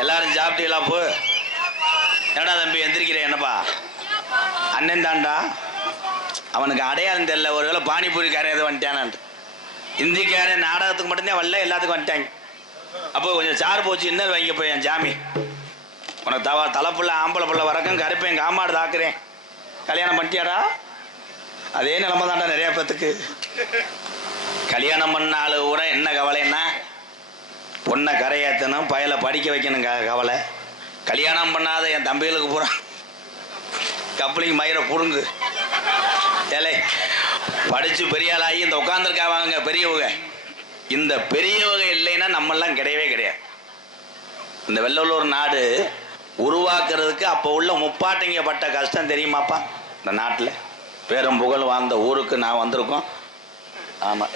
எல்லாரும் சாப்பிட்டீங்களா? போ. என்னடா தம்பி எந்திரிக்கிறேன்? என்னப்பா அண்ணன் தான்டா. அவனுக்கு அடையாளம் தெரியல. ஒருவேளை பானிபூரிக்காரன் எதுவும் வந்துட்டானான்ட்டு. இந்திக்காரன் நாடகத்துக்கு மட்டும்தான் வரல, எல்லாத்துக்கும் வந்துட்டாங்க. அப்போ கொஞ்சம் சாறு போச்சு, இன்னும் வைங்க போய் என் ஜாமி. உனக்கு தலைப்புள்ள ஆம்பளை புள்ள வரக்கும் கருப்பேன் காமாடு தாக்குறேன். கல்யாணம் பண்ணிட்டியாடா? அதே நிலைமை தான்டா நிறைய பேத்துக்கு. கல்யாணம் பண்ண ஆளு கூட என்ன கவலைன்னா பொண்ணை கரையேற்றணும், பயலை படிக்க வைக்கணும் கவலை. கல்யாணம் பண்ணாத என் தம்பிகளுக்கு பூரா கப்பலிங் மயிரை புடுங்கு. ஏலே படித்து பெரிய ஆளாகி இந்த உட்காந்துருக்காவாங்க பெரியவங்க. இந்த பெரியவங்க இல்லைன்னா நம்மெல்லாம் கிடையவே கிடையாது. இந்த வெள்ளலூர் நாடு உருவாக்குறதுக்கு அப்போ உள்ள முப்பாட்டிங்க பட்ட கஷ்டம் தெரியுமாப்பா? இந்த நாட்டில் பேரும் புகழ் வாழ்ந்த ஊருக்கு நான் வந்திருக்கோம். ஆமாம்,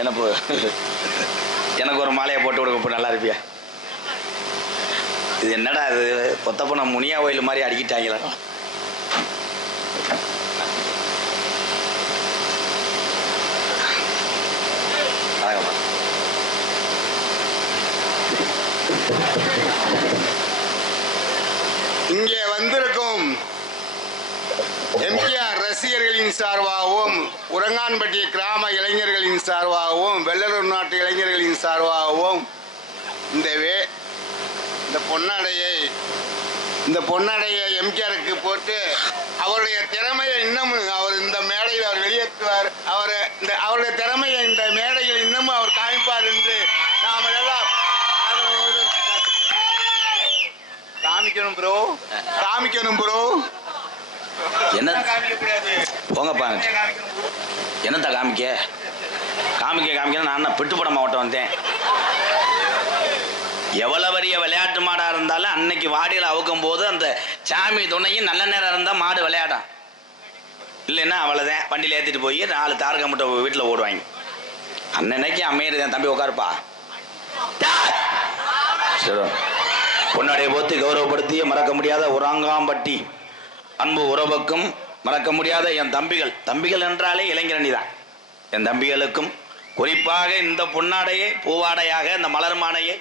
எனக்கு ஒரு மாலையை போட்டு கொடுக்க நல்லா இருப்பியா? இது என்னடா இது கொத்தப்பண்ண முனியா கோயில் மாதிரி அடிக்கிட்டாங்களா? இங்கே வந்திருக்கும் எம்ஜிஆர் ரசிகர்களின் சார்பாகவும், உரங்கான்பட்டி கிராம இளைஞர்களின் சார்பாகவும், வெள்ளலூர் நாட்டு இளைஞர்களின் சார்பாகவும் இந்த பொன்னாடையை எம்ஜிஆருக்கு போட்டு அவருடைய திறமையை இன்னமும் அவர் இந்த மேடையில் அவர் வெளியேற்றுவார். அவருடைய திறமையை இந்த மேடையில் இன்னமும் அவர் காமிப்பார் என்று நாம் எல்லாம் காமிக்கணும் ப்ரோ. என்ன போங்கப்பா, என்னத்த காமிக்க நான் பிட்டுப்பட மாவட்டம் வந்தேன். எவ்வளவு பெரிய விளையாட்டு மாடா இருந்தாலும் அன்னைக்கு வாடியில் அவுக்கும் போது அந்த சாமி துணையும் நல்ல நேரம் இருந்தால் மாடு விளையாடும். இல்லைன்னா அவ்வளோதான், வண்டியில் ஏற்றிட்டு போய் 4 தாரக முட்டை வீட்டில் ஓடுவாங்க. அன்னைக்கு அமையிறதேன் தம்பி உட்காருப்பா. சரி, பொன்னாடைய போத்து கௌரவப்படுத்திய மறக்க முடியாத உரங்காம்பட்டி அன்பு உறவுக்கும் மறக்க முடியாத என் தம்பிகள் என்றாலே இளைஞரணி தான். என் தம்பிகளுக்கும் குறிப்பாக இந்த பொன்னாடையை பூவாடையாக இந்த மலர் மாலையை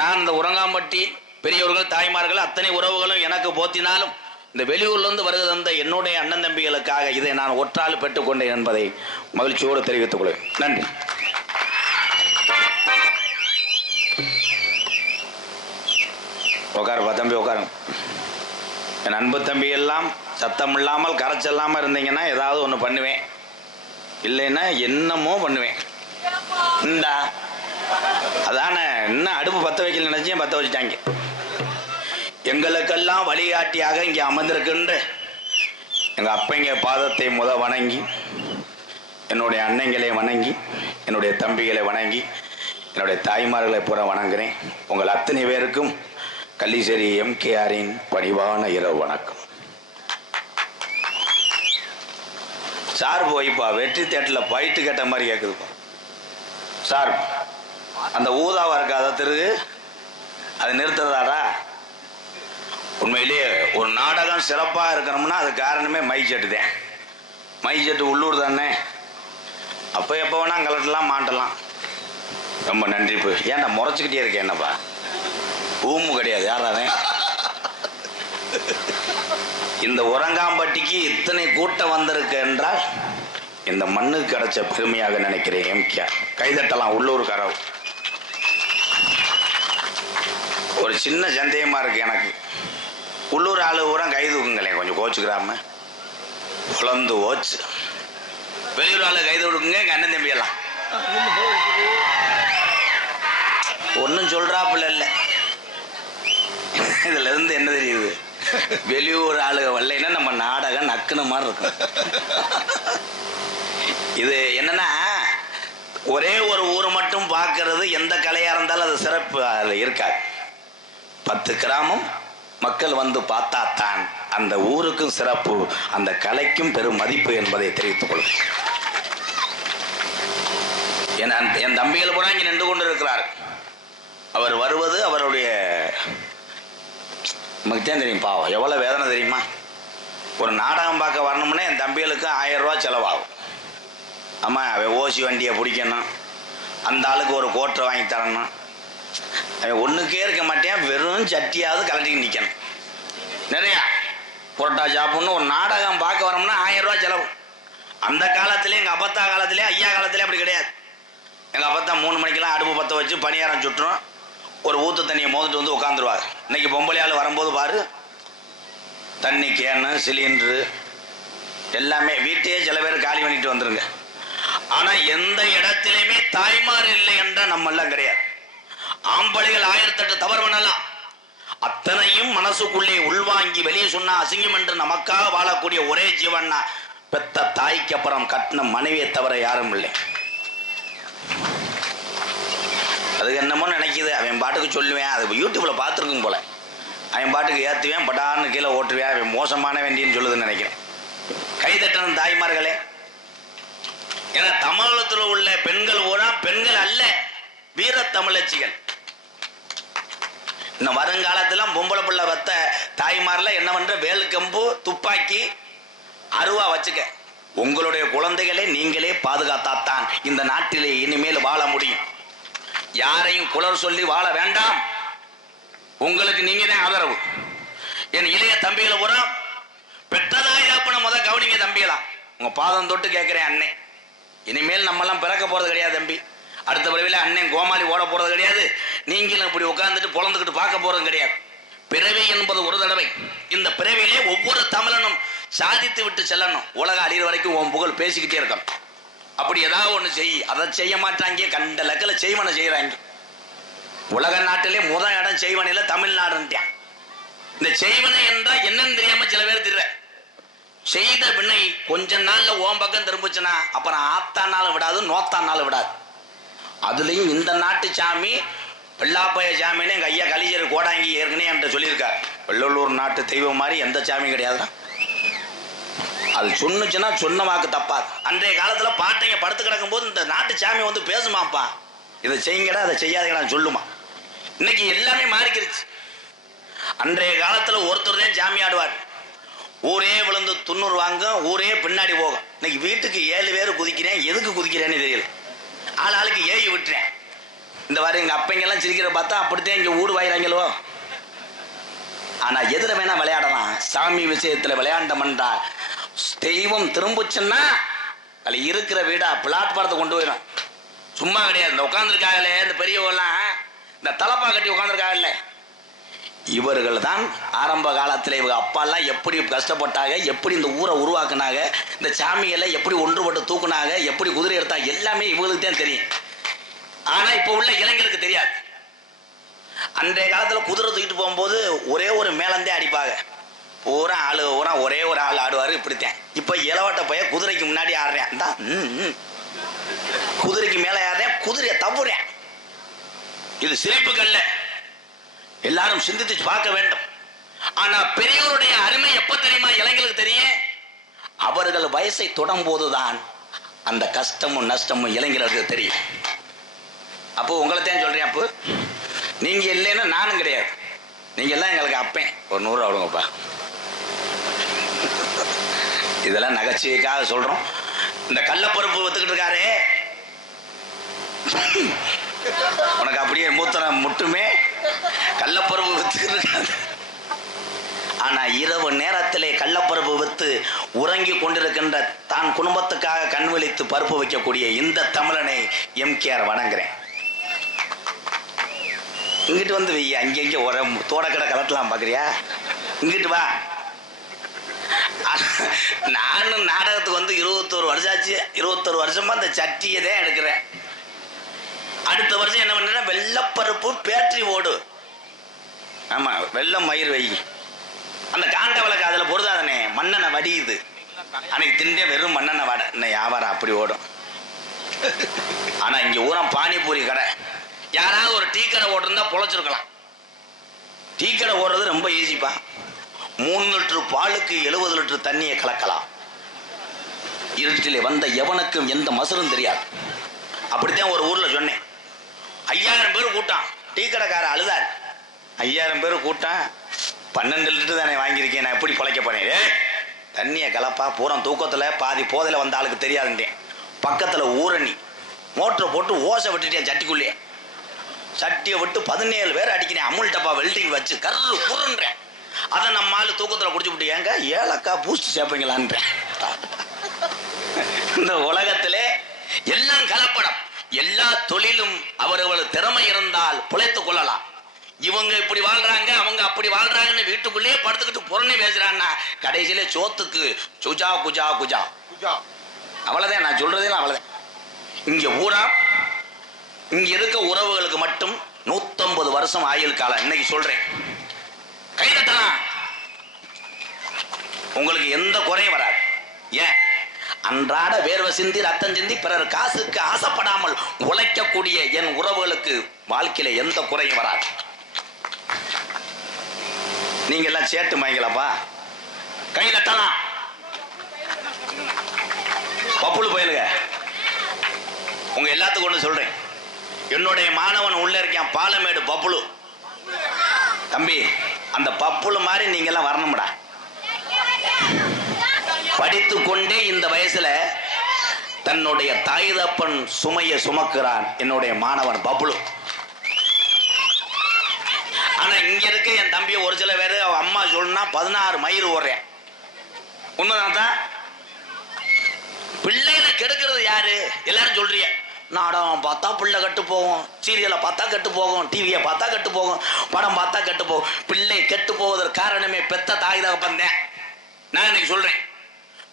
நான் இந்த உரங்காம்பட்டி பெரியவர்கள் தாய்மார்கள் அத்தனை உறவுகளும் எனக்கு போத்தினாலும் இந்த வெளியூர்லேருந்து வருகிற அந்த என்னுடைய அண்ணன் தம்பிகளுக்காக இதை நான் ஒற்றால் பெற்றுக்கொண்டேன் என்பதை மகிழ்ச்சியோடு தெரிவித்துக் கொள்வேன். நன்றி. உட்காருப்பா தம்பி, உட்காருங்க. என் அன்பு தம்பி எல்லாம் சத்தம் இல்லாமல் கரைச்சல்லாமல் இருந்தீங்கன்னா ஏதாவது ஒன்று பண்ணுவேன், இல்லைன்னா என்னமோ பண்ணுவேன். இந்தா அதானே, இன்னும் அடுப்பு பற்ற வைக்கல நினைச்சேன், பற்ற வச்சுட்டாங்க. எங்களுக்கெல்லாம் வழிகாட்டியாக இங்கே அமர்ந்திருக்கின்ற எங்கள் அப்பைங்க பாதத்தை வணங்கி, என்னுடைய அன்னைங்களை வணங்கி, என்னுடைய தம்பிகளை வணங்கி, என்னுடைய தாய்மார்களை பூரா வணங்குறேன். உங்கள் அத்தனை பேருக்கும் கள்ளிசேரி எம்கேஆரின் பணிவான இரவு வணக்கம். சார் போய்ப்பா வெற்றி தேட்டரில் பயிட்டு கேட்ட மாதிரி கேட்குதுப்பா. சார் அந்த ஊதாவா இருக்காத திருக்கு அதை நிறுத்துறதாடா? உண்மையிலேயே ஒரு நாடகம் சிறப்பாக இருக்கணும்னா அது காரணமே மைச்செட்டு தான். மைச்செட்டு உள்ளூர் தானே, அப்போ எப்போ வேணால் கலட்டலாம் மாட்டலாம். ரொம்ப நன்றி. இப்போ ஏன்டா முறைச்சிக்கிட்டே இருக்கேன்? என்னப்பா ஊமு கிடையாது யாராவே. இந்த உரங்காம்பட்டிக்கு இத்தனை கூட்டம் வந்திருக்கு என்றால் இந்த மண்ணுக்கு கிடைச்ச பெருமையாக நினைக்கிறேன். எம்கேஆர் கைதட்டலாம் உள்ளூர்காரர். ஒரு சின்ன சந்தேகமா இருக்கு எனக்கு, உள்ளூர் ஆளு ஊரா கை தூக்குங்களேன், கொஞ்சம் கோச்சுக்கிறாம குழந்து ஓச்சு. வெளியூர் ஆளு கை தூக்குங்க எங்க அண்ணன் தம்பி எல்லாம் ஒன்றும் சொல்றாப்புல இல்லை. இதுல இருந்து என்ன தெரியுது, வெளியூர் ஆளுக வரலைன்னா நம்ம நாடகம் நக்குன மாதிரி இருக்கும். இது என்னன்னா ஒரே ஒரு ஊர் மட்டும் பார்க்கறது, எந்த கலையா இருந்தாலும் அது சிறப்பு அதில் இருக்காது. 10 கிராமம் மக்கள் வந்து பார்த்தா தான் அந்த ஊருக்கும் சிறப்பு, அந்த கலைக்கும் பெரும் மதிப்பு என்பதை தெரிவித்துக் கொள்ளும். என் தம்பிகள் கூட இங்கே நின்று கொண்டு இருக்கிறார். அவர் வருவது அவருடைய நமக்கு தான் தெரியும். பாவம் எவ்வளோ வேதனை தெரியுமா? ஒரு நாடகம் பார்க்க வரணும்னா என் தம்பிகளுக்கு 1000 ரூபா செலவாகும். ஆமாம், ஓசி வண்டியை பிடிக்கணும், அந்த ஆளுக்கு ஒரு கோட்டை வாங்கி தரணும். அவன் ஒன்றுக்கே இருக்க மாட்டேன், வெறும் சட்டியாவது கலட்டிக்கு நிற்கணும். நிறையா புரோட்டா சாப்பிட்ணும், ஒரு நாடகம் பார்க்க வரோம்னா 1000 ரூபா செலவு. அந்த காலத்திலே எங்கள் அப்பத்தா காலத்திலே ஐயா காலத்திலே அப்படி கிடையாது. எங்கள் அப்பத்தா 3 மணிக்கெல்லாம் அடுப்பு பற்ற வச்சு பணியாரம் சுட்டுரும், ஒரு ஊற்று தண்ணியை மோதிட்டு வந்து உட்காந்துருவார். இன்னைக்கு பொம்பளையாள் வரும்போது பாரு, தண்ணி கேனு சிலிண்டரு எல்லாமே வீட்டையே சில பேர் காலி பண்ணிட்டு வந்துருங்க. ஆனால் எந்த இடத்திலையுமே தாய்மார் இல்லை என்றால் நம்மெல்லாம் கிடையாது. ஆம்பளைகள் 1008 தவறு பண்ணலாம், அத்தனையும் மனசுக்குள்ளே உள்வாங்கி வெளியே சொன்னா அசிங்கம் என்று நமக்காக வாழக்கூடிய ஒரே ஜீவன்னா பெத்த தாய்க்கு அப்புறம் கட்டின மனைவியை தவிர யாரும் இல்லை. அது என்னமோ நினைக்குது, அவன் பாட்டுக்கு சொல்லுவேன், அது யூடியூப்ல பார்த்துருக்கும் போல, அவன் பாட்டுக்கு ஏற்றுவேன், பட்டான்னு கீழே ஓட்டுவேன், அவன் மோசமான வேண்டின்னு சொல்லுதுன்னு நினைக்கிறேன். கைதட்டணும் தாய்மார்களே. ஏன்னா தமிழகத்தில் உள்ள பெண்கள் பூரா பெண்கள் அல்ல, வீர தமிழச்சிகள். இன்னும் வருங்காலத்தில் பொம்பளை பிள்ளை வத்த தாய்மார்ல என்ன பண்ற, வேலுக்கம்பு துப்பாக்கி அருவா வச்சுக்க. உங்களுடைய குழந்தைகளை நீங்களே பாதுகாத்தாத்தான் இந்த நாட்டிலே இனிமேல் வாழ முடியும். யாரையும் குலர் சொல்லி வாழ வேண்டாம். உங்களுக்கு நீங்க தான் ஆதரவு. என் இளைய தம்பிகளை பூரா பெற்றதாய் தாப்பன முத கவனிங்க தம்பிகளா. உங்க பாதம் தொட்டு கேட்கிறேன் அண்ணே, இனிமேல் நம்மெல்லாம் பிறக்க போறது கிடையாது தம்பி. அடுத்த பிறவில அண்ணன் கோமாளி ஓட போறது கிடையாது. நீங்களும் இப்படி உட்கார்ந்துட்டு பொழந்துக்கிட்டு பார்க்க போறது கிடையாது. பிறவி என்பது ஒரு தடவை. இந்த பிறவிலே ஒவ்வொரு தமிழனும் சாதித்து விட்டு செல்லணும். உலக அழிகிற வரைக்கும் உன் புகழ் பேசிக்கிட்டே இருக்கணும். அப்படி ஏதாவது ஒன்று செய். அதை செய்ய மாட்டாங்க, கண்ட லக்கில் செய்வனை செய்யறாங்க. உலக நாட்டிலே முதல் இடம் செய்வனையில் தமிழ்நாடுன்ட்டான். இந்த செய்வனை என்றால் என்னன்னு தெரியாம சில பேர் திரு செய்த வினை கொஞ்ச நாள்ல ஓம் பக்கம் திரும்பிச்சுன்னா அப்புறம் ஆத்தானாலும் விடாது, நோத்தானாலும் விடாது. அதுலயும் இந்த நாட்டு சாமி வெள்ளாப்பைய சாமின்னு எங்க ஐயா கலிஜர் கோடாங்கி ஏற்கனவே என்கிட்ட சொல்லியிருக்காரு. வெள்ளலூர் நாட்டு தெய்வம் மாதிரி எந்த சாமியும் கிடையாதுன்னா அது சொன்னுச்சுன்னா சொன்ன வாக்கு தப்பாது. அன்றைய காலத்துல பாட்டைங்க படுத்து கிடக்கும் போது இந்த நாட்டு சாமி வந்து பேசுமாப்பா, இதை செய்யுங்கடா அதை செய்யாதீங்கடா சொல்லுமா. இன்னைக்கு எல்லாமே மாறிக்கிருச்சு. அன்றைய காலத்துல ஒருத்தர் தான் சாமி ஆடுவார், ஊரே விழுந்து 90 வாங்க, ஊரே பின்னாடி போகும். இன்னைக்கு வீட்டுக்கு 7 பேர் குதிக்கிறேன், எதுக்கு குதிக்கிறேன்னு தெரியல. ஆளுக்கு ஏறி விட்டுறேன். இந்த வாரம் எங்க அப்பங்கெல்லாம் சிரிக்கிற பார்த்தா அப்படித்தான் இங்க ஊடு வாயிறாங்களோ. ஆனா எதிர வேணா விளையாடலாம். சாமி விஷயத்துல விளையாண்டோம்ன்றா தெய்வம் திரும்புச்சுன்னா அதுல இருக்கிற வீடா பிளாட்பாரத்தை கொண்டு போயிடும். சும்மா கிடையாது. இந்த உட்காந்துருக்காங்களே இந்த பெரியவெல்லாம், இந்த தலப்பா கட்டி உட்காந்துருக்காங்கல்ல, இவர்கள் தான் ஆரம்ப காலத்தில் இவங்க அப்பாலாம் எப்படி கஷ்டப்பட்டாங்க, எப்படி இந்த ஊரை உருவாக்குனாங்க, இந்த சாமிகளை எப்படி ஒன்றுபட்டு தூக்குனாங்க, எப்படி குதிரை எடுத்தாங்க, எல்லாமே இவங்களுக்கு தான் தெரியும். ஆனா இப்போ உள்ள இளைஞருக்கு தெரியாது. அன்றைய காலத்தில் குதிரை தூக்கிட்டு போகும்போது ஒரே ஒரு மேலந்தே அடிப்பாங்க. பூரா ஆளு பூரா ஒரே ஒரு ஆள் ஆடுவார். இப்படித்தான் இப்போ இளவட்ட பைய குதிரைக்கு முன்னாடி ஆடுறேன், குதிரைக்கு மேலே ஆடுறேன், குதிரையை தப்புறேன். இது சிரிப்புக்கல்ல, எல்லாரும் சிந்தித்து பார்க்க வேண்டும். ஆனா பெரியோருடைய அருமை எப்ப தெரியுமா இளைஞர்களுக்கு தெரியும்? அவர்கள் வயசை தொடும் போதுதான் அந்த கஷ்டமும் நஷ்டமும் இளைஞர்களுக்கு தெரியும். அப்போ உங்களை தான் சொல்றேன், அப்போ நீங்க இல்லைன்னா நானும் கிடையாது. நீங்க எல்லாம் எங்களுக்கு அப்பேன். ஒரு 100 அவ்வளோங்கப்பா. இதெல்லாம் நகைச்சுவைக்காக சொல்றோம். இந்த கள்ளப்பருப்பு வித்துக்கிட்டு இருக்காரு, உனக்கு அப்படியே மூத்திரம் முட்டுமே கள்ளப்பருப்பு வித்துக்கிட்டு இருக்காரு. ஆனா இரவு நேரத்திலே கள்ளப்பருப்பு வித்து உறங்கி கொண்டிருக்கின்ற தான் குடும்பத்துக்காக கண் விழித்து பருப்பு வைக்கக்கூடிய இந்த தமிழனை எம்கேஆர் வணங்குறேன். இங்கிட்டு வந்து வை, அங்கங்க ஒரு தோடக்கடை கலட்டலாம் பாக்குறியா? இங்கிட்டு வா. நானும் நாடகத்துக்கு வந்து 21 வருஷம் ஆச்சு. 21 வருஷமா இந்த சட்டியை தான் எடுக்கிறேன். அடுத்த வருஷம் என்ன பண்றேன்னா வெள்ளப்பருப்பு பேட்டரி ஓடு, ஆமா வெள்ளம் மயிர் வை, அந்த காண்ட விளக்கு அதுல பொருதாதனே மண்ணெண்ணை வடியுது. அன்னைக்கு திண்டே வெறும் மண்ணெண்ணை வடை வியாபாரம் அப்படி ஓடும். ஆனா இங்க ஊரம் பானிபூரி கடை, யாராவது ஒரு டீ கடை ஓட்டுருந்தா பொழைச்சிருக்கலாம். டீ கடை ஓடுறது ரொம்ப ஈஸிப்பா. 3 லிட்டர் பாலுக்கு 70 லிட்டர் தண்ணியை கலக்கலாம். இருட்டிலே வந்த எவனுக்கும் எந்த மசரும் தெரியாது. அப்படித்தான் ஒரு ஊர்ல சொன்னேன். 5000 பேர் கூட்டம். டீ கடைக்கார அழுதார். 5000 பேர் கூட்டம், 12 லிட்டர் தானே வாங்கியிருக்கேன், நான் எப்படி பொழைக்க போனேன்? தண்ணியை கலப்பா, பூரம் தூக்கத்துல பாதி போதையில வந்த ஆளுக்கு தெரியாதுன்றேன். பக்கத்துல ஊரணி மோட்டரை போட்டு ஓசை விட்டுட்டேன் சட்டிக்குள்ளே. சட்டியை விட்டு 17 பேர் அடிக்கிறேன். அமுல் டப்பா வெல்டிங் வச்சு கரு புருன்றேன். அதை நம்ம ஆளு தூக்கத்தில் குடிச்சு விட்டு ஏங்க ஏலக்காய் பூஸ்ட் சேர்ப்பீங்களான்றேன். இந்த உலகத்திலே எல்லாம் கலப்படம். எல்லா தொழிலும் அவரவர்கள் திறமை இருந்தால் பிழைத்துக் கொள்ளலாம். இவங்க இப்படி வாழ்றாங்க, அவங்க அப்படி வாழ்றாங்கன்னு வீட்டுக்குள்ளேயே படுத்துக்கிட்டு புறணி பேசுறான்னா கடைசியில சோத்துக்கு சுஜா குஜா குஜா குஜா. அவ்வளவுதான், நான் சொல்றதே அவ்வளவுதான். இங்க பூரா இங்க இருக்க உறவுகளுக்கு மட்டும் 150 வருஷம் ஆயுள் காலம். இன்னைக்கு சொல்றேன், கைதட்டலாம், உங்களுக்கு எந்த குறையும் வராது. ஏன்? அன்றாட வேர்வை சிந்தி ரத்தம் சிந்தி பிறர் காசுக்கு ஆசைப்படாமல் உழைக்கக்கூடிய என் உறவுகளுக்கு வாழ்க்கையில எந்த குறையும் வராது. நீங்க எல்லாம் சேட்டு மயங்களாப்பா, கை தட்டலாம். பப்புளு பயலுங்க, உங்க எல்லாத்துக்கும் ஒண்ணு சொல்றேன். என்னுடைய மாணவன் உள்ள இருக்கான், பாலமேடு பப்புளு தம்பி. அந்த பப்புளு மாதிரி நீங்க எல்லாம் வரணும்டா. படித்து கொண்டே இந்த வயசுல தன்னுடைய தாய் தப்பன் சுமையை சுமக்கிறான் என்னுடைய மாணவன் பப்புளு. ஆனா இங்க இருக்க என் தம்பிய ஒரு சில பேரு அவ அம்மா சொல்லுனா 16 மைல் ஓடுறேன். உண்மைதான் தான். பிள்ளைகளை கெடுக்கிறது யாரு? எல்லாரும் சொல்றீங்க, நாடகம் பார்த்தா பிள்ளை கெட்டு போகும், சீரியலை பார்த்தா கெட்டு போகும், டிவியை பார்த்தா கெட்டு போகும், படம் பார்த்தா கெட்டு போகும். பிள்ளை கெட்டு போவதற்கு காரணமே பெத்த தாய் தகப்பன் தான். நான் இன்னைக்கு சொல்றேன்,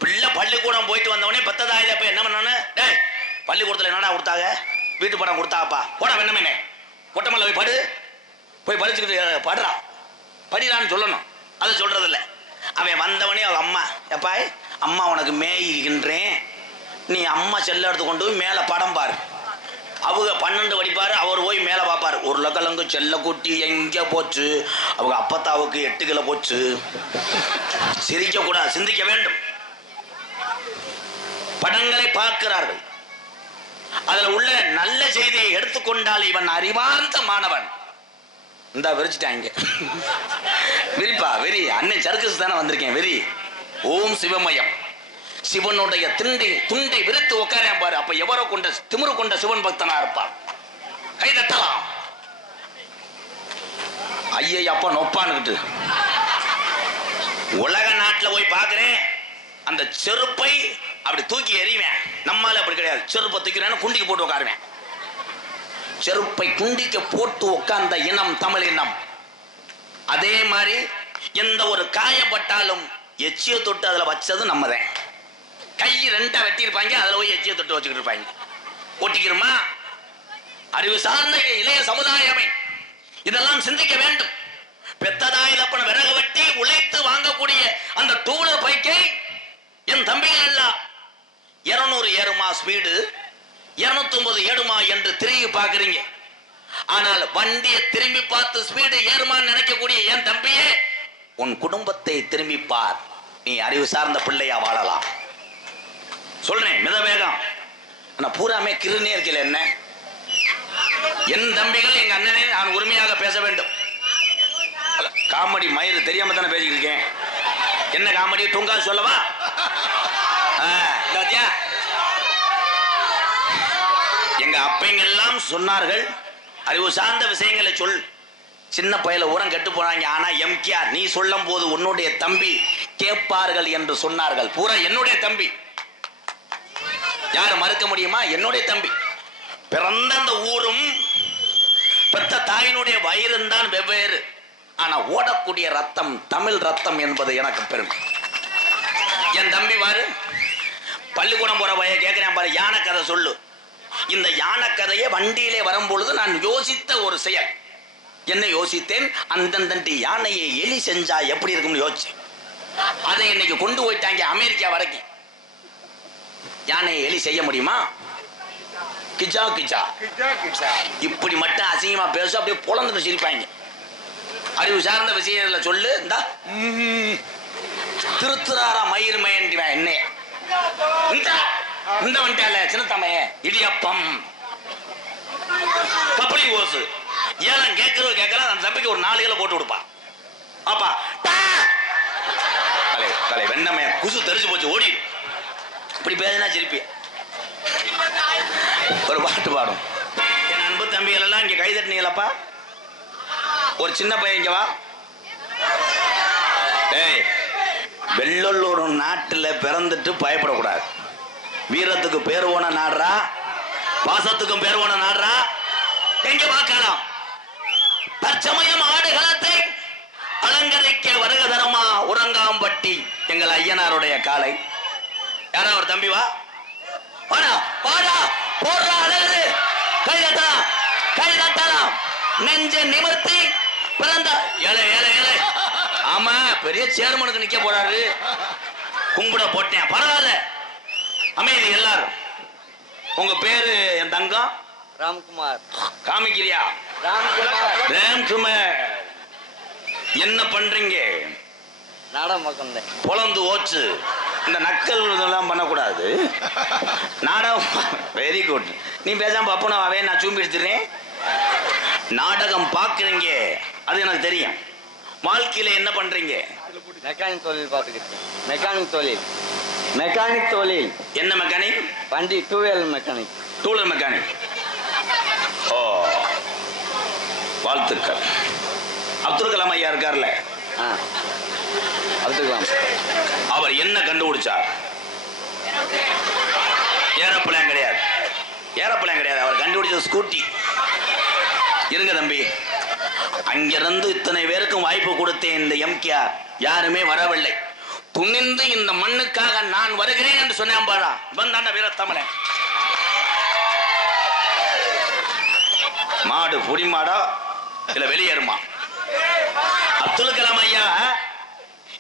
பிள்ளை பள்ளிக்கூடம் போயிட்டு வந்தவனே பெத்த தாய் தகப்பன் என்ன பண்ணு, டேய் பள்ளிக்கூடத்துல என்னடா கொடுத்தாங்க, வீட்டு படம் கொடுத்தாப்பா, போடா வெண்ணமே கொட்டமல்ல போய் படு, போய் படிச்சுக்கிட்டு படுறான், படிடான்னு சொல்லணும். அதை சொல்றது இல்லை. அவன் வந்தவனே அவன் அம்மா, எப்பா அம்மா உனக்கு மேய்கின்றேன், நீ அம்மா செல்ல எடுத்து கொண்டு போய் மேலே படம் பாரு. அவங்க 12 படிப்பாரு, அவர் போய் மேலே பார்ப்பாரு. உருளைக்கிழங்கு செல்ல குட்டி எங்கே போச்சு, அவங்க அப்பத்தாவுக்கு 8 கிலோ போச்சு. சிரிக்க கூடாது, சிந்திக்க வேண்டும். படங்களை பார்க்கிறார்கள், அதுல உள்ள நல்ல செய்தியை எடுத்துக்கொண்டால் இவன் அறிவார்ந்த மாணவன். இந்த விரிச்சிட்டாங்க, விரிப்பா வெறி. அன்னை சர்க்கஸ் தானே வந்திருக்கேன், வெறி. ஓம் சிவமயம். சிவனுடைய துண்டை விரித்து உட்காரேன் பாரு. அப்ப எவரோ கொண்ட திமிரு கொண்ட சிவன் பக்தனா இருப்பான். கை தட்டலாம். ஐயை அப்பா நொப்பான்னுக்கிட்டு உலக நாட்டில் போய் பார்க்கிறேன், அந்த செருப்பை அப்படி தூக்கி எறிவேன். நம்மால அப்படி கிடையாது, செருப்பை தூக்கிறேன்னு குண்டிக்கு போட்டு உட்காருவேன். செருப்பை குண்டிக்க போட்டு உட்கார்ந்த இனம் தமிழ் இனம். அதே மாதிரி எந்த ஒரு காயப்பட்டாலும் எச்சிய தொட்டு அதுல வச்சது நம்மதான். கை 2 வெட்டி இருப்பாங்க, அதுல போய் எச்சிய தொட்டு வச்சுக்கிட்டு இருப்பாங்க. ஒட்டிக்கிறோமா? அறிவு சார்ந்த இளைய சமுதாயமே இதெல்லாம் சிந்திக்க வேண்டும். பெத்ததாய் தப்பன விறகு வெட்டி உழைத்து வாங்கக்கூடிய அந்த 2 வீலர் பைக்கை என் தம்பிகள் எல்லாம் 200 ஏறுமா ஸ்பீடு, 250 ஏடுமா என்று திரும்பி பார்க்கிறீங்க. ஆனால் வண்டியை திரும்பி பார்த்து ஸ்பீடு ஏறுமான்னு நினைக்கக்கூடிய என் தம்பியே, உன் குடும்பத்தை திரும்பி பார், நீ அறிவு சார்ந்த பிள்ளையா வாழலாம். சொல்றேன் மித வேகம். ஆனா பூராமே கிருநே இருக்கல. என்ன என் தம்பிகள் எங்க அண்ணனே நான் உரிமையாக பேச வேண்டும். காமெடி மயிறு தெரியாம தானே பேசிக்கிட்டு இருக்கேன். என்ன காமெடி டூங்கா சொல்லவா? எங்க அப்பைங்க எல்லாம் சொன்னார்கள், அறிவு சார்ந்த விஷயங்களை சொல். சின்ன பையில உரம் கெட்டு போனாங்க, ஆனா எம்கேஆர் நீ சொல்லும் போது உன்னுடைய தம்பி கேட்பார்கள் என்று சொன்னார்கள். பூரா என்னுடைய தம்பி, யாரு மறுக்க முடியுமா? என்னுடைய தம்பி. பிறந்த அந்த ஊரும் பெத்த தாயினுடைய வயிறும் தான் வெவ்வேறு, ஆனா ஓடக்கூடிய ரத்தம் தமிழ் ரத்தம் என்பது எனக்கு பெருமை. என் தம்பி பாரு, பள்ளிக்கூடம் போற பைய கேட்கிறேன் பாரு, யானை கதை சொல்லு. இந்த யானை கதையை வண்டியிலே வரும்பொழுது நான் யோசித்த ஒரு செயல். என்ன யோசித்தேன்? அந்தந்த யானையை எலி செஞ்சா எப்படி இருக்கும்னு யோசிச்சேன். அதை இன்னைக்கு கொண்டு போயிட்டாங்க அமெரிக்கா வரைக்கும். யானையை எலி செய்ய முடியுமா? கிச்சா கிச்சா இப்படி மட்டும் அசிங்கமா பேச அப்படியே புலந்துட்டு சிரிப்பாங்க. அறிவு சார்ந்த விஷயத்துல சொல்லு. இந்த திருத்துறாரா மயிர் மயன்டிவன் என்ன இந்த வண்டியால சின்னத்தமைய இடியப்பம் கப்பலி ஓசு ஏன் கேட்கற அந்த தம்பிக்கு ஒரு 4 கிலோ போட்டு கொடுப்பான். அப்பா கலை வெண்ணமைய குசு தெரிச்சு போச்சு ஓடி. இப்படி பேசினா சிரிப்பி. ஒரு பாட்டு பாடும். என் அன்பு ஊர் தம்பிகள் எல்லாம் இங்க கை தட்டினீங்களப்பா. ஒரு சின்ன பையன் இங்க வா. ஏய், வெள்ளூர் நாட்டுல பிறந்துட்டு பயப்படக்கூடாது. வீரத்துக்கு பேர் போன நாடுறா, பாசத்துக்கும் பேர் போன நாடுறா. எங்க பார்க்கலாம். தற்சமயம் ஆடுகளத்தை அலங்கரிக்க வருக தரமா உறங்காம்பட்டி எங்கள் ஐயனாருடைய காலை. யாரா ஒரு தம்பி வா. வாடா வாடா போடுறா அழகு. கைதட்டலாம் கைதட்டலாம். நெஞ்ச நிமிர்த்தி பிறந்த ஏழை ஏழை ஏழை. ஆமா, பெரிய சேர்மனுக்கு நிக்க போறாரு. கும்பிட போட்டேன், பரவாயில்ல. அமைதி எல்லாரும். உங்க பேரு என் தங்கம்? ராம்குமார். காமிக்கிறியா? ராம்குமார். ராம்குமார். என்ன பண்றீங்க? நாடகம் பார்க்கணும். பொலந்து ஓச்சு. இந்த நக்கல் இதெல்லாம் பண்ணக்கூடாது. நாடகம் வெரி குட். நீ பேசாம பப்பனாவே நான் சூம்பி எடுத்துறேன். நாடகம் பார்க்குறீங்க, அது எனக்கு தெரியும். வாழ்க்கையில என்ன பண்றீங்க? மெக்கானிக் தொழில் பார்த்துக்கிட்டு. மெக்கானிக் தொழில். மெக்கானிக் தொழில். என்ன மெக்கானிக்? வண்டி two wheeler mechanic. Two wheeler mechanic. ஓ, வாழ்த்துக்கள். அப்துல் கலாம் ஐயா இருக்கார்ல, அப்துல் கலாம். அவர் என்ன கண்டுபிடிச்சார்? ஏரோப்ளேன் கிடையாது. ஏரோப்ளேன் கிடையாது. அவர் கண்டுபிடிச்சது ஸ்கூட்டி. இருங்க தம்பி, அங்கிருந்து இத்தனை பேருக்கும் வாய்ப்பு கொடுத்தேன். இந்த எம்கேஆர் யாருமே வரவில்லை. துணிந்து இந்த மண்ணுக்காக நான் வருகிறேன் என்று சொன்னேன். பாடா, இவன் தாண்ட வீரத்தமிழன். மாடு புடி மாடா இல்ல வெளியேறுமா? அப்துல் கலாம் ஐயா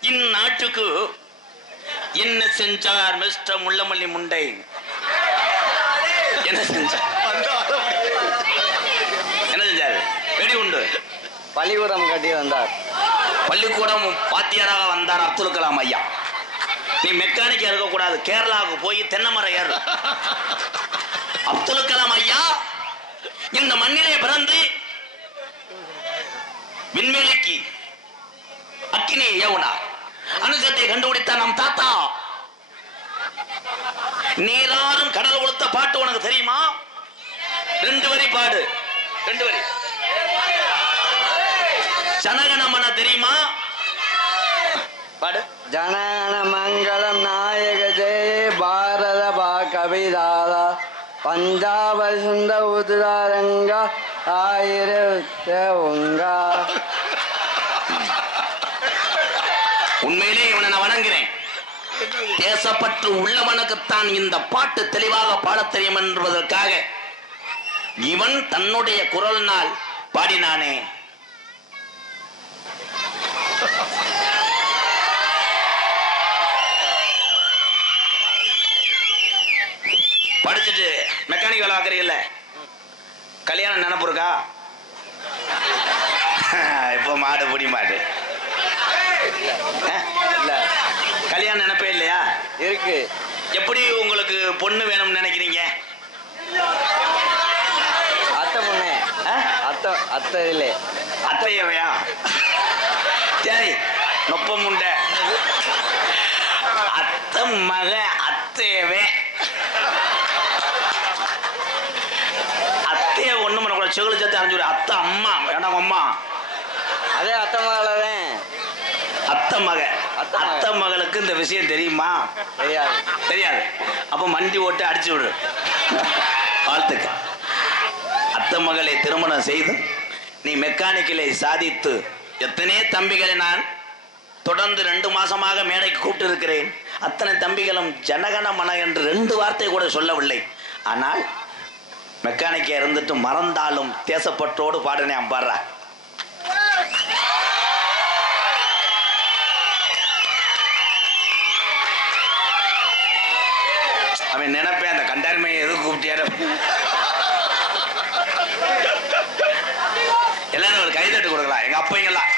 இந்நாட்டுக்கு என்ன செஞ்சார்? மிஸ்டர் முள்ளமல்லி முண்டை என்ன செஞ்சார்? என்ன செஞ்சார்? வெடி உண்டு. பள்ளிக்கூடம் கட்டி வந்தார். பள்ளிக்கூடம் வாத்தியாராக வந்தார் அப்துல் கலாம் ஐயா. நீ மெக்கானிக்கா இருக்கக்கூடாது, கேரளாவுக்கு போய் தென்னைமரம் ஏறு. அப்துல் கலாம் ஐயா இந்த மண்ணிலே பிறந்து விண்வெளிக்கு அக்கினியை ஏவுனார். அணுகத்தை கண்டுபிடித்த நம் தாத்தா. நீராறும் கடல் கொடுத்த பாட்டு உனக்கு தெரியுமா? 2 வரி பாடு. 2 வரி. ஜனகணமன தெரியுமா? பாடு. ஜனகண மங்களம் நாயக ஜெய பாரத பா கவிதாதா பஞ்சாப சுந்த உதாரங்க ஆயிரங்கா. உண்மையிலே இவனை நான் வணங்குறேன். தேசப்பற்று உள்ளவனுக்குத்தான் இந்த பாட்டு தெளிவாக பாடத் தெரியும் என்பதற்காக இவன் தன்னுடைய குரலினால் பாடினானே. படிச்சுட்டு மெக்கானிக் வேலை பார்க்கறீங்கல்ல, கல்யாணம் நினைப்பு இருக்கா? இப்போ மாடு புடி மாடு இல்ல, கல்யாணம் நினைப்பே இல்லையா? இருக்கு. எப்படி உங்களுக்கு பொண்ணு வேணும்னு நினைக்கிறீங்க? அத்தை பொண்ணு. அத்தை அத்தை இல்லை, அத்தையவையா? சரி, நொப்ப முண்டை அத்தை மக அத்தையவே. அத்தைய ஒண்ணு பண்ண கூட செகுலு சத்து அறிஞ்சு. அத்தை அம்மா வேண்டாம். அம்மா அதே அத்தை மகளே. அத்தை மக. அத்தை மகளுக்கு இந்த விஷயம் தெரியுமா? தெரியாது. தெரியாது. அப்ப மண்டி ஓட்டு அடிச்சு விடு. வாழ்த்துக்கள். அத்தை மகளை திருமணம் செய்து நீ மெக்கானிக்கலை சாதித்து எத்தனை தம்பிகளை நான் தொடர்ந்து 2 மாசமாக மேடைக்கு கூப்பிட்டு இருக்கிறேன். அத்தனை தம்பிகளும் ஜனகணமன என்று 2 வார்த்தை கூட சொல்லவில்லை. ஆனால் மெக்கானிக்கா இருந்துட்டு மறந்தாலும் தேசப்பற்றோடு பாடினேன். பாடுற அவன் நினைப்பேன், அந்த கண்டாரிமையை எதுவும் கூப்பிட்டியாரு. எல்லாரும் ஒரு கைதட்டு கொடுக்கலாம். எங்க அப்பைங்கெல்லாம்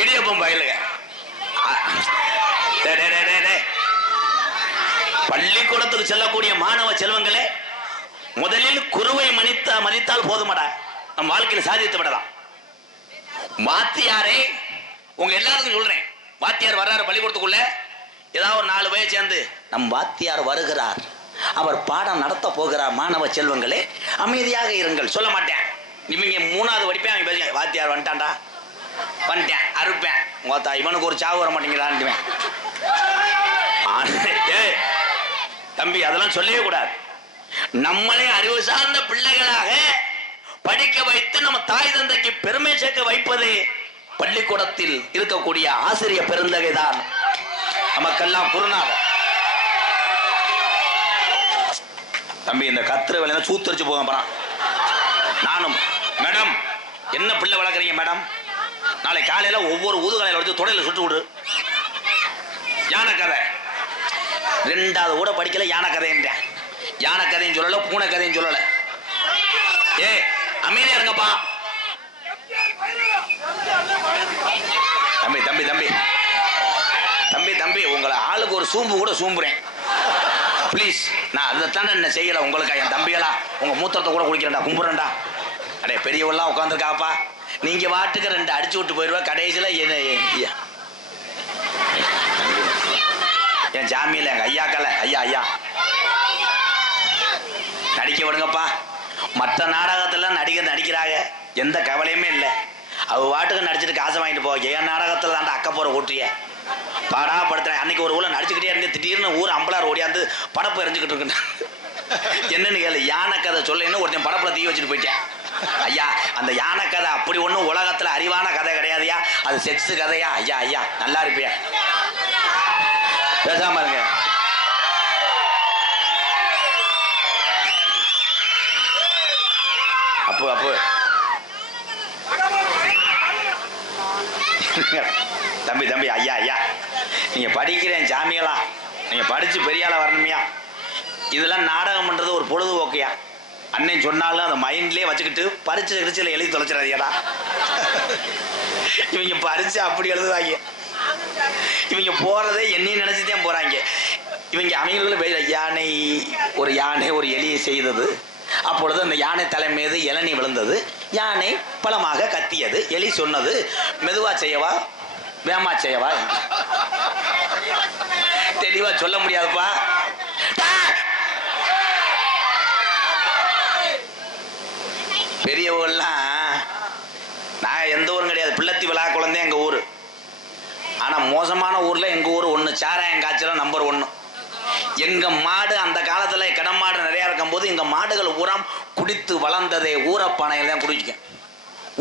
இடியப்பம் பயிலுங்க. பள்ளிக்கூடத்துக்கு செல்லக்கூடிய மாணவ செல்வங்களே, முதலில் குருவை மதித்தால் போதுமடா, நம் வாழ்க்கையில் சாதித்து விடலாம். வாத்தியாரே, உங்க எல்லாருக்கும் சொல்றேன், வாத்தியார் வர்றாரு பள்ளிக்கூடத்துக்குள்ள, ஏதாவது ஒரு 4 பேர் சேர்ந்து நம் வாத்தியார் வருகிறார், அவர் பாடம் நடத்த போகிறார், மாணவ செல்வங்களே அமைதியாக இருங்கள் சொல்ல மாட்டேன். இவங்க 3வது படிப்பேன், அவங்க பேசுங்க வாத்தியார் வந்துட்டான்டா, வந்துட்டேன் அறுப்பேன், இவனுக்கு ஒரு சாவு வர மாட்டேங்கிறான். தம்பி அதெல்லாம் சொல்லவே கூடாது. நம்மளே அறிவு சார்ந்த பிள்ளைகளாக படிக்க வைத்து நம்ம தாய் தந்தைக்கு பெருமை சேர்க்க வைப்பதே பள்ளிக்கூடத்தில் இருக்கக்கூடிய ஆசிரியர் பெருந்தகைதான் நமக்கெல்லாம் குருநாதர். தம்பி இந்த கத்திர வேலை சூத்தரிச்சு போக போறான். நானும் மேடம் என்ன பிள்ளை வளர்க்குறீங்க மேடம், நாளை காலையில ஒவ்வொரு ஊதுகாலையில வச்சு தொடையில சுட்டு விடு. யானை கதை 2வது கூட படிக்கல, யானை கதைன்றேன். யானை கதையும் சொல்லல, பூனை கதையும் சொல்லல. ஏ அமைதியா இருங்கப்பா. தம்பி தம்பி தம்பி தம்பி தம்பி உங்களை ஆளுக்கு ஒரு சூம்பு கூட சூம்புறேன் ப்ளீஸ். நான் அதைத்தானே என்ன செய்யல உங்களுக்கு, என் தம்பிகளா உங்க மூத்திரத்தை கூட குடிக்கிறேன்டா, கும்புறேன்டா. அடே பெரியவெல்லாம் உட்காந்துருக்காப்பா, நீங்க வாட்டுக்கு 2 அடிச்சு விட்டு போயிடுவா. கடைசியில் என் ஜாமியில் எங்க ஐயாக்கல ஐயா ஐயா நடிக்க விடுங்கப்பா. மற்ற நாடகத்துல நடிக்கிறாங்க, எந்த கவலையுமே இல்லை. அவ வாட்டுக்கு நடிச்சுட்டு காசை வாங்கிட்டு போக. என் நாடகத்துல தாண்டா அக்க போற கூட்டிய பாடா படுத்துறேன். அன்னைக்கு ஒரு ஊர்ல நடிச்சுக்கிட்டே இருந்து திடீர்னு ஊர் அம்பலார் ஓடியாந்து படப்பு எரிஞ்சுக்கிட்டு இருக்குன்னு என்னன்னு கேளு. யானை கதை சொல்லேன்னு ஒருத்தன் படப்புல தீ வச்சுட்டு போயிட்டேன். ஐயா அந்த யானை கதை அப்படி ஒன்றும் உலகத்துல அறிவான கதை கிடையாதுயா, அது செக்ஸ் கதையா. ஐயா ஐயா நல்லா இருப்பியா, பேசாம இருங்க. அப்போ அப்போ தம்பி தம்பி ஐயா ஐயா நீங்க படிக்கிறேன் சாமிகளா, நீங்க படிச்சு பெரியால வரணுமியா. இதெல்லாம் நாடகம் பண்றது ஒரு பொழுதுபோக்கையா. அண்ணன் சொன்னாலும் அந்த மைண்ட்லயே வச்சுக்கிட்டு பரிச்சை கிரிச்சில எழுதி தொலைச்சிடாதீங்கடா. இவங்க பரிச்சை அப்படி எழுதுவாங்க. இவங்க போறதே என்னையும் நினைச்சுதான் போறாங்க. இவங்க அவங்களுக்குள்ள யானை ஒரு எலியை செய்தது. அப்பொழுது அந்த யானை தலை மீது இளநீ விழுந்தது. யானை பலமாக கத்தியது. எலி சொன்னது மெதுவா செய்யவா வேமா செய்யவா. தெளிவா சொல்ல முடியாதுப்பா. பெரியவங்கள்லாம் நான் எந்த ஊரும் கிடையாது, பிள்ளத்தி விழா குழந்தை எங்க ஊரு. ஆனா மோசமான ஊர்ல எங்க ஊர் ஒண்ணு, சாராயம் காய்ச்சல நம்பர் 1. எங்க மாடு அந்த காலத்துல கடமாடு நிறைய இருக்கும் போது எங்க மாடுகள் ஊரம் குடித்து வளர்ந்ததே ஊரப்பானையில தான் குடிச்சுக்க.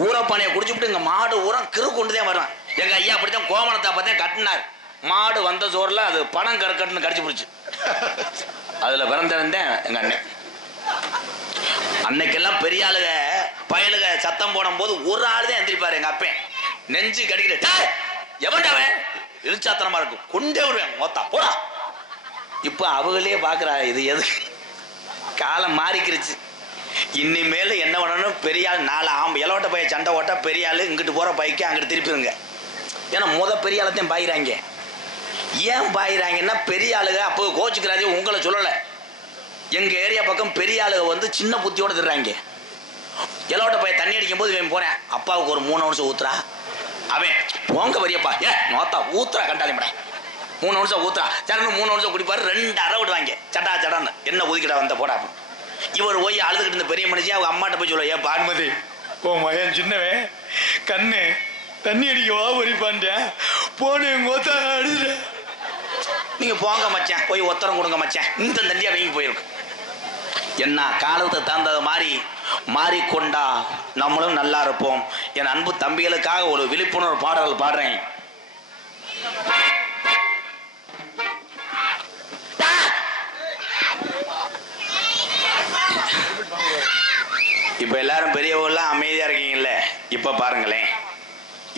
ஊரப்பானையை குடிச்சுட்டு எங்க மாடு ஊரம் கிரு கொண்டுதான் வருவேன். எங்க ஐயா அப்படித்தான் கோமணத்தை பார்த்தேன் கட்டினார். மாடு வந்த சோறுல அது பணம் கருக்கட்டுன்னு கடிச்சு பிடிச்சு அதுல பிறந்திருந்தேன் எங்க அண்ணன். அன்னைக்கெல்லாம் பெரிய ஆளுக பயலுக சத்தம் போடும் போது ஒரு ஆள் தான் எந்திரிப்பாரு. எங்க அப்பேன் நெஞ்சு கடிக்கிட்டு எவன்டாவன் இழுச்சாத்தனமா இருக்கும் கொண்டே வருவேன் மொத்தா போடா. இப்ப அவங்களே பாக்குறா இது எது காலம் மாறிக்கிருச்சு. இனிமேல என்ன பண்ணணும், பெரிய ஆள் 4 இலவட்ட பைய சண்டை ஓட்டா பெரிய ஆளு இங்கிட்டு போற பைக்கு அங்கிட்டு திருப்பிடுங்க. ஏன்னா பெரிய ஆளத்தையும் பாயிறாங்க. ஏன் பாயிறாங்கன்னா பெரிய ஆளுக அப்போ கோச்சுக்கிறாதே உங்களை சொல்லலை. எங்க ஏரியா பக்கம் பெரிய ஆளுக வந்து சின்ன புத்தியோட திடுறாங்க. இலவட்ட பைய தண்ணி அடிக்கும் போது இவன் போறேன் அப்பாவுக்கு ஒரு 3 நிமிஷம் ஊத்துறா. அவன் போங்க வரியப்பா நோத்தா ஊத்துறா கண்டாலிப்பட 3 நிமிஷம் ஊத்துறா. சரன்னு 3 நிமிஷம் குடிப்பாரு. 2 அரை விடுவாங்க சட்டா சடான்னு. என்ன ஒதுக்கிட வந்த போடா. இவர் போய் அழுதுகிட்டு இருந்த பெரிய மனுஷன் அவங்க அம்மாட்ட போய் சொல்லுவா, ஏன் பான்மதி ஓ மகன் சின்னவன் கண்ணு தண்ணி அடிக்கவா வரிப்பான்ட்டேன் போன ஒத்த அழுது. நீங்க போங்க மச்சான் போய் ஒத்தரம் கொடுங்க மச்சான், இந்த தண்டியா வீங்கி போயிருக்கு. என்ன காலத்தை தந்தது மாதிரி மாறிக்கொண்டா நம்மளும் நல்லா இருப்போம். என் அன்பு தம்பிகளுக்காக ஒரு விழிப்புணர்வு பாடல் பாடுறேன். இப்ப எல்லாரும் பெரியவங்களாம் அமைதியா இருக்கீங்கல்ல, இப்ப பாருங்களேன்.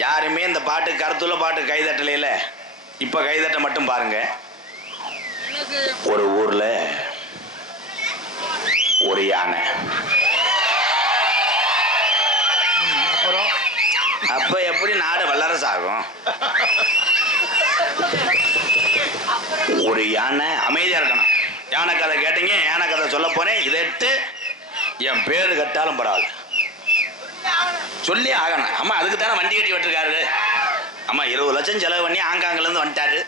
யாருமே இந்த பாட்டு கருத்துள்ள பாட்டு கைதட்டல. இப்ப கைதட்ட மட்டும் பாருங்க. ஒரு ஊர்ல ஒரு யானை. அப்ப எப்படி நாடு வல்லரசு ஆகும்? ஒரு யானை அமைதியா இருக்கணும். யானை கதை கேட்டீங்க, யானை கதை சொல்ல போனேன். இதை என் பேரு கட்டாலும் பரவாயில்ல சொல்லி ஆகணும். அம்மா அதுக்கு தானே வண்டி கட்டி விட்டுருக்காரு. அம்மா 20 லட்சம் செலவு பண்ணி ஆங்காங்கில இருந்து வந்துட்டாரு.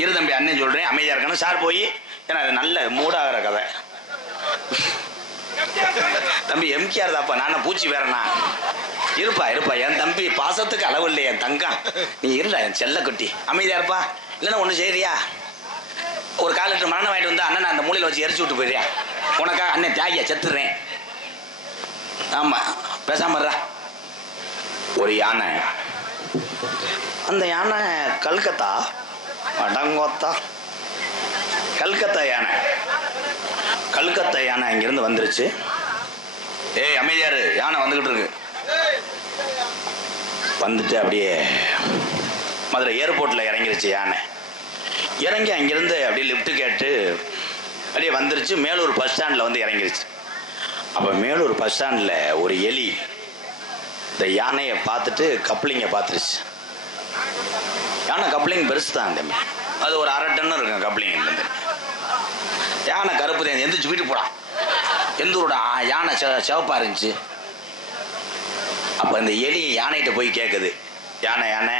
இரு தம்பி, அண்ணன் சொல்றேன், அமைதியா இருக்கணும். சார் போய், ஏன்னா அது நல்ல மூடாகிற கதை. தம்பி எம்கேஆர் தாப்பா, நான் பூச்சி வேறண்ணா. இருப்பா இருப்பா, என் தம்பி பாசத்துக்கு அளவு இல்லை, என் தங்கம். நீ இருடா என் செல்ல குட்டி, அமைதியா இருப்பா. இல்லைன்னா ஒண்ணு செய்யறியா, ஒரு 1/4 லிட்டர் மண்ணெண்ணெய் வாங்கிட்டு வந்து அண்ணன் அந்த மூலையில வச்சு எரிச்சு விட்டு போயிடுறியா? உனக்கா அண்ணன் தியாகியா செத்துறேன். ஆமா, பேசாம இருடா. ஒரு யானை, அந்த யானை கல்கத்தா அடங்கோத்தா, கல்கத்தா யானை, கல்கத்தா யானை இங்கிருந்து வந்துருச்சு. ஏய் அமைதியாரு, யானை வந்துகிட்டு இருக்கு. வந்துட்டு அப்படியே மதுரை ஏர்போர்ட்ல இறங்கிருச்சு யானை. இறங்கி அங்கிருந்து அப்படியே லிஃப்ட் கேட்டு அப்படியே வந்துருச்சு. மேலூர் பஸ் ஸ்டாண்டில் வந்து இறங்கிருச்சு. அப்போ மேலூர் பஸ் ஸ்டாண்டில் ஒரு எலி இந்த யானையை பார்த்துட்டு கப்ளிங்கை பார்த்துருச்சு. யானை கப்ளிங் பெருசு தான் தம்பி, அது ஒரு 1/2 டன் இருக்கும் கப்ளிங். இருந்து யானை கருப்பு தான், எந்திரிச்சு வீட்டுக்கு போடான். எந்த ஊரோட யானை சிவப்பா இருந்துச்சு. அப்போ இந்த எலி யானைகிட்ட போய் கேட்குது, யானை யானை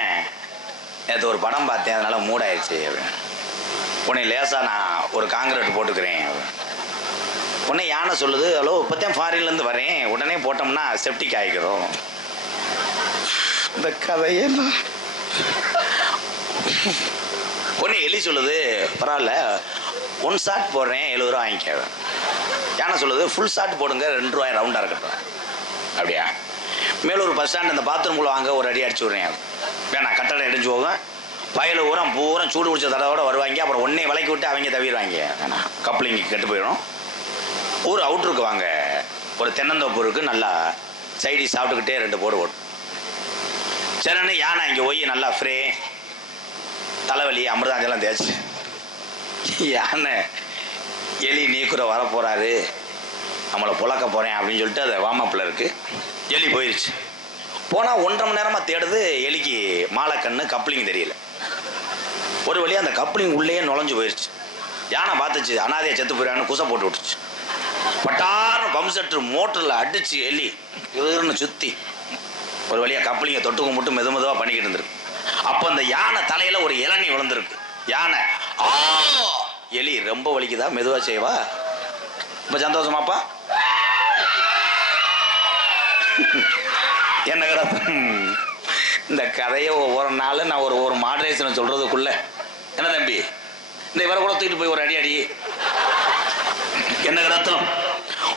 நேற்று ஒரு படம் பார்த்தேன், அதனால மூடாயிடுச்சு. உன்னை லேசாக நான் ஒரு காங்கிரீட் போட்டுக்கிறேன். உடனே யானை சொல்லுது, ஹலோ இப்போத்தான் ஃபாரின்லேருந்து வரேன், உடனே போட்டோம்னா செப்டிக் ஆகிக்கிறோம். இந்த கதையெல்லாம் உடனே எலி சொல்லுது, பரவாயில்ல 1 ஷாட் போடுறேன், 70 ரூபா வாங்கிக்க. யானை சொல்லுது, ஃபுல் ஷாட் போடுங்க, 2 ரூபாய் ரவுண்டாக இருக்கட்டும். அப்படியா? மேலூர் பஸ் ஸ்டாண்ட் அந்த பாத்ரூம்குள்ளே வாங்க, ஒரு அடி அடிச்சு விட்றேன். வேணாம், கட்டடம் இடிஞ்சு போகும், வயல் ஊரம் பூரா சூடு பிடிச்ச தடவோட வருவாங்க. அப்புறம் ஒன்னே விலைக்கு விட்டு அவங்க தவிடுவாங்க. வேணாம், கப்ளிங்கு கெட்டு போயிடும். ஊர் அவுட்ருக்கு வாங்க, ஒரு தென்னந்தோப்பு இருக்குது, நல்லா சைடி சாப்பிட்டுக்கிட்டே 2 போடு ஓடும். சரின்னு யானை இங்கே போய் நல்லா ஃப்ரே தலைவலி அமிர்தாஞ்செல்லாம் தேய்ச்சி, யானை எலி நீக்குற வரப்போகிறாரு, நம்மளை புழக்க போகிறேன் அப்படின்னு சொல்லிட்டு அதை வார்மப்பில் இருக்குது. எலி போயிடுச்சு. போனால் 1.5 மணி நேரமாக தேடுது, எலிக்கு மாலைக்கண்ணு கப்ளிங் தெரியல. ஒரு வழியாக அந்த கப்ளிங் உள்ளேயே நுழைஞ்சு போயிடுச்சு. யானை பார்த்துச்சு, அனாதையை செத்து போயிடான்னு குசை போட்டு விட்டுச்சு. பட்டார்னு பம்ப் செட்டு மோட்டரில் அடிச்சு எலி இதுன்னு சுற்றி ஒரு வழியாக கப்ளிங்கை தொட்டு கும்பிட்டு மெதுவாக பண்ணிக்கிட்டு இருந்திருக்கு. அப்போ அந்த யானை தலையில் ஒரு இளநீ விழுந்திருக்கு. யானை ஆ, எலி ரொம்ப வலிக்குதா, மெதுவாக செய்வா, இப்போ சந்தோஷமாப்பா என்ன கடை. இந்த கதையை ஒவ்வொரு நாளும் நான் ஒரு மாடரேஷனை சொல்றதுக்குள்ள என்ன தம்பி, இந்த இவரை கூட தூக்கிட்டு போய் ஒரு அடி அடி. என்ன கடத்தம்,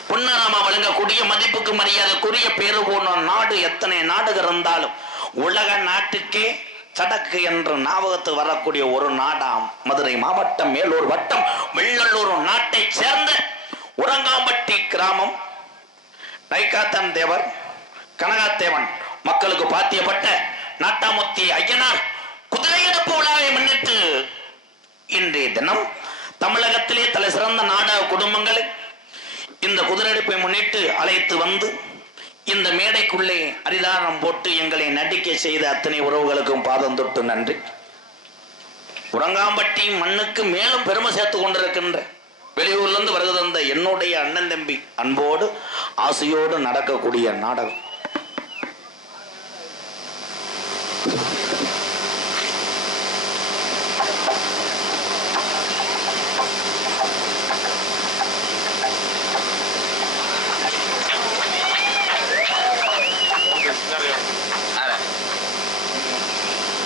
பொன்னராமா வழங்கக்கூடிய மதிப்புக்கு மரியாதைக்குரிய பேரு போன நாடு எத்தனை நாடுகள் இருந்தாலும் உலக நாட்டுக்கே சடக்கு என்ற ஞாபகத்துக்கு வரக்கூடிய ஒரு நாடாம் மதுரை மாவட்டம் மேலூர் வட்டம் வெள்ளலூர் நாட்டை சேர்ந்த உரங்காம்பட்டி கிராமம். நைக்காத்தன் தேவர் கனகாத்தேவன் மக்களுக்கு பாத்தியப்பட்ட நாட்டாமுத்தி ஐயனார் குதிரையெடுப்பு விழாவை முன்னிட்டு இன்றைய தினம் தமிழகத்திலே தலை சிறந்த நாடக குடும்பங்களை இந்த குதிரையெடுப்பை முன்னிட்டு அழைத்து வந்து இந்த மேடைக்குள்ளே அரிதாரம் போட்டு எங்களை நடிக்க செய்த அத்தனை உறவுகளுக்கும் பாதம் தொட்டு நன்றி. உரங்காம்பட்டி மண்ணுக்கு மேலும் பெருமை சேர்த்து கொண்டிருக்கின்ற வெளியூர்லேருந்து வருகை தந்த என்னுடைய அண்ணன் தம்பி அன்போடு ஆசையோடு நடக்கக்கூடிய நாடகம்.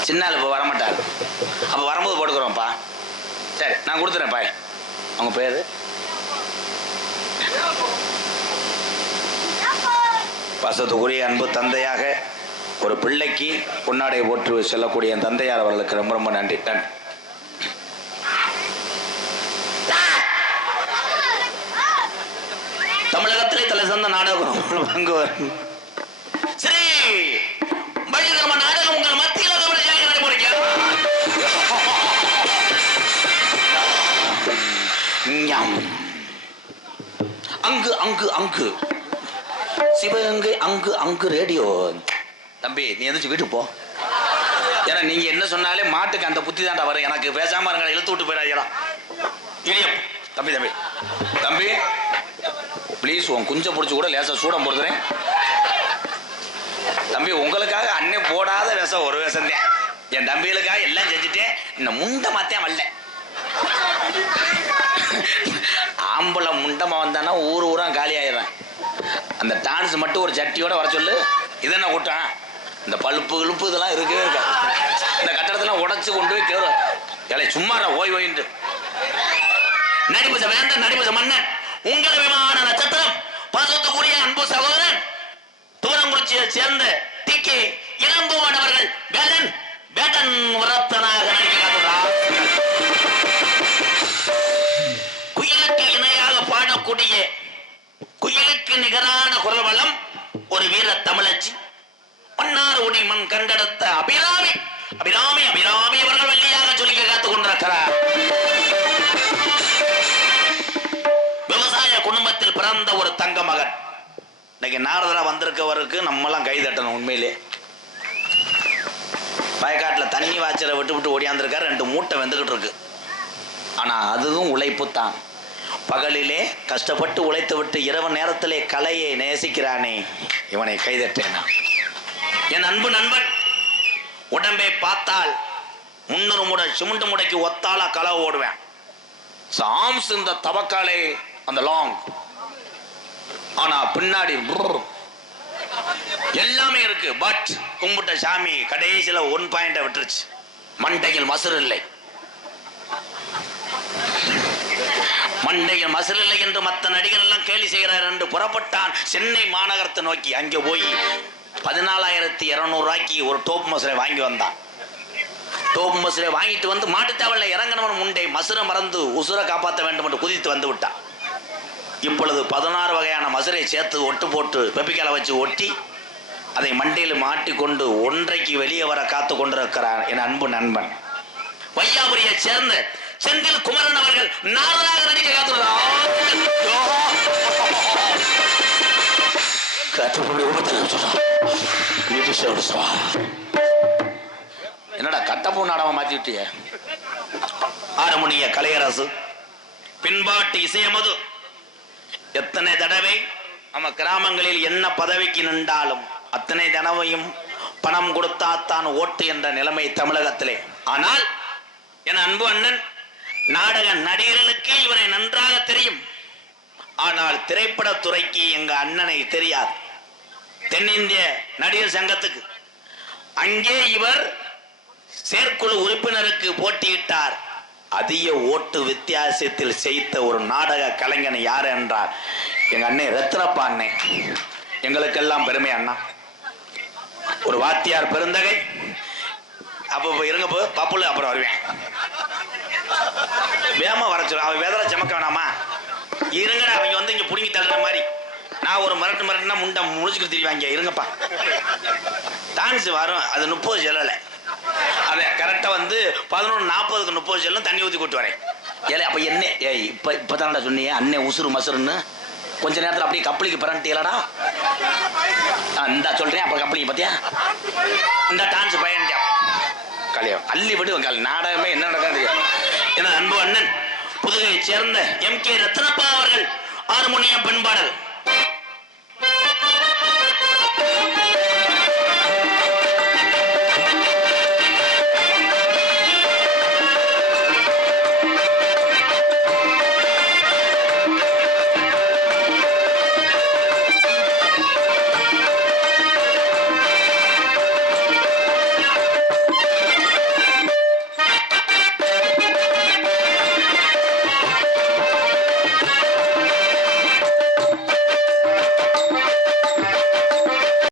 சின்னால் இப்போ வரமாட்டார், அப்போ வரும்போது போட்டுக்கிறோம்ப்பா. சரி, நான் கொடுத்துறேன் பாய். அவங்க பேர் பாசத்துக்குரிய அன்பு தந்தையாக ஒரு பிள்ளைக்கு பொன்னாடை போட்டு செல்லக்கூடிய என் தந்தையார் அவர்களுக்கு ரொம்ப ரொம்ப நன்றி. தமிழகத்திலே தலை சிறந்த நாடகம் பங்குவர் சரி நம்ம நாடகம் உங்கள் மத்தியில் அங்கு அங்கு அங்கு சிவகங்கை அங்கு அங்கு ரேடியோ. தம்பி நீ எந்திரிச்சு வீட்டுக்கு போ. ஏன்னா நீங்க என்ன சொன்னாலே மாட்டுக்கு அந்த புத்தி தாண்டா வரும். எனக்கு பேசாம இருங்க, இழுத்து விட்டு போயிடாதீங்களா. தம்பி தம்பி தம்பி ப்ளீஸ், உன் குஞ்சை பிடிச்சி கூட லேசா சூடம் போடுறேன் தம்பி. உங்களுக்காக அன்னை போடாத விஷம் ஒரு விஷம் தான். என் தம்பிகளுக்காக எல்லாம் செஞ்சுட்டேன். இந்த முண்டை மாத்தேன் வரல. ஆம்பளை முண்டமா வந்தானா ஊரா காலி ஆயிடுறேன். அந்த டான்ஸ் மட்டும் ஒரு சட்டியோட வர சொல்லு. இது என்ன கூட்டம்? இந்த பழுப்பு இழுப்பு இதெல்லாம் இருக்கவே இருக்கா. இந்த கட்டடத்தெல்லாம் உடைச்சு கொண்டு போய் கேறு. ஏழை சும்மாடா ஓய் ஓயின்ட்டு. நடிபச வேண்ட நடிபச மன்னன் உங்கள் விமான நட்சத்திரம் பாசத்துக்குரிய அன்பு சகோதரன் தூரங்குறிச்சியை சேர்ந்த டிகே இளம்பூவன் அவர்கள் வேடன் உரத்தனாக நடிக்கிறார். குயிலுக்கு இணையாக பாடக்கூடிய குயிலுக்கு நிகரான குரல் வளம் ஒரு வீர தமிழச்சி மன்னார் உடி மண் கண்டெடுத்த அபிராமி அபிராமி அபிராமி அவர்கள் வெள்ளியாக சொல்லிக்க காத்துக் கொண்டிருக்கிறார். விவசாய குடும்பத்தில் பிறந்த ஒரு தங்க மகன். இன்னைக்கு நாரதரா வந்திருக்கவருக்கு நம்மெல்லாம் கை தட்டணும். உண்மையிலே வயக்காட்டில் தண்ணி வாய்ச்சலை விட்டு ஓடியாந்துருக்காரு. 2 மூட்டை வெந்துகிட்டு இருக்கு. ஆனா அதுவும் உழைப்பு தான். பகலிலே கஷ்டப்பட்டு உழைத்து விட்டு இரவு நேரத்திலே கலையை நேசிக்கிறானே, இவனை கைதட்டேனா. என் அன்பு நண்பன் உடம்பை பார்த்தால் 300 முடை சிமெண்ட் முடைக்கு ஒத்தாலா களவு ஓடுவேன். சாம்ஸ் இந்த தவக்காலே அந்த லாங். ஆனா பின்னாடி எல்லாமே இருக்கு. பட் கும்பிட்ட சாமி கடைசியில 1 பாயிண்ட விட்டுருச்சு. மண்டையில் மசுறு இல்லை. மண்டையில் மசுறு இல்லை என்று மற்ற நடிகர் எல்லாம் கேலி செய்கிறார் என்று புறப்பட்டான் சென்னை மாநகரத்தை நோக்கி. அங்கே போய் 14,200 ரூபாய்க்கு ஒரு டோப் மசுரை வாங்கி வந்தான். டோப் மசுரை வாங்கிட்டு வந்து மாட்டுத்தாவல்ல இறங்கினவன் முண்டை மசுரை மறந்து உசுரை காப்பாற்ற வேண்டும் என்று குதித்து வந்து விட்டான். இப்பொழுது 16 வகையான மசுரை சேர்த்து ஒட்டு போட்டு பெப்பிக்கால வச்சு ஒட்டி அதை மண்டையில் மாட்டிக்கொண்டு 1:30க்கு வெளியே வர காத்து கொண்டிருக்கிறார் என் அன்பு நண்பன் வையாபுரியை சேர்ந்த செந்தில் குமரன் அவர்கள் நாரதராக நடிக்க காத்துள்ளார். என்னடா கட்டப்பூ நாடகம் மாத்திட்டிய. ஆறுமணிய கலையரசு பின்பாட்டு இசையமது. எத்தனை தடவை நம்ம கிராமங்களில் என்ன பதவிக்கு நின்றாலும் அத்தனை தடவையும் பணம் கொடுத்தாத்தான் ஓட்டு என்ற நிலைமை தமிழகத்திலே. ஆனால் என் அன்பு அண்ணன் நாடக நடிகர்களுக்கு இவரை நன்றாக தெரியும். ஆனால் திரைப்படத்துறைக்கு எங்க அண்ணனை தெரியாது. தென்னிந்திய நடிகர் சங்கத்துக்கு அங்கே இவர் செயற்குழு உறுப்பினருக்கு போட்டியிட்டார். அதிக ஓட்டு வித்தியாசத்தில் செய்த ஒரு நாடக கலைஞன் யார் என்றார் எங்க அண்ணன் ரத்னப்பா அண்ணன். எங்களுக்கெல்லாம் பெருமை அண்ணா. ஒரு வாத்தியார் பெருந்தகை. அப்ப இருங்க பப்புல அப்புறம் வருவேன். வேமா வர சொல்ல. அவ வேதனை சமக்க வேணாமா? இருங்கடா. அவங்க வந்து இங்க புடுங்கி தள்ளுற மாதிரி நான் ஒரு மிரட்டுனா முண்டை முடிச்சுக்கிட்டு திரிவாங்க. இருங்கப்பா. டான்ஸ் வரும். அது 30 செல்லலை. அதை கரெக்டா வந்து 11:40க்கு 30 செல்லும் தண்ணி ஊற்றி கூட்டு வரேன். ஏழை அப்ப என்ன இப்பதான்டா சொன்னியே அண்ணன் உசுறு மசுருன்னு. கொஞ்ச நேரத்தில் அப்படியே கப்பலிக்கு பிறன்ட்டீங்களடா. இந்த சொல்றேன். அப்புறம் கப்பலிக்கு பார்த்தியா இந்த டான்ஸ் பயன்ட்டியா கல்யாணம் அள்ளி விடு. நாடகமே என்ன நடக்கும் தெரியும். என அன்பு அண்ணன் புதுகையை சேர்ந்த MK ரத்னப்பா அவர்கள் ஹார்மோனியம் பெண்பாடல்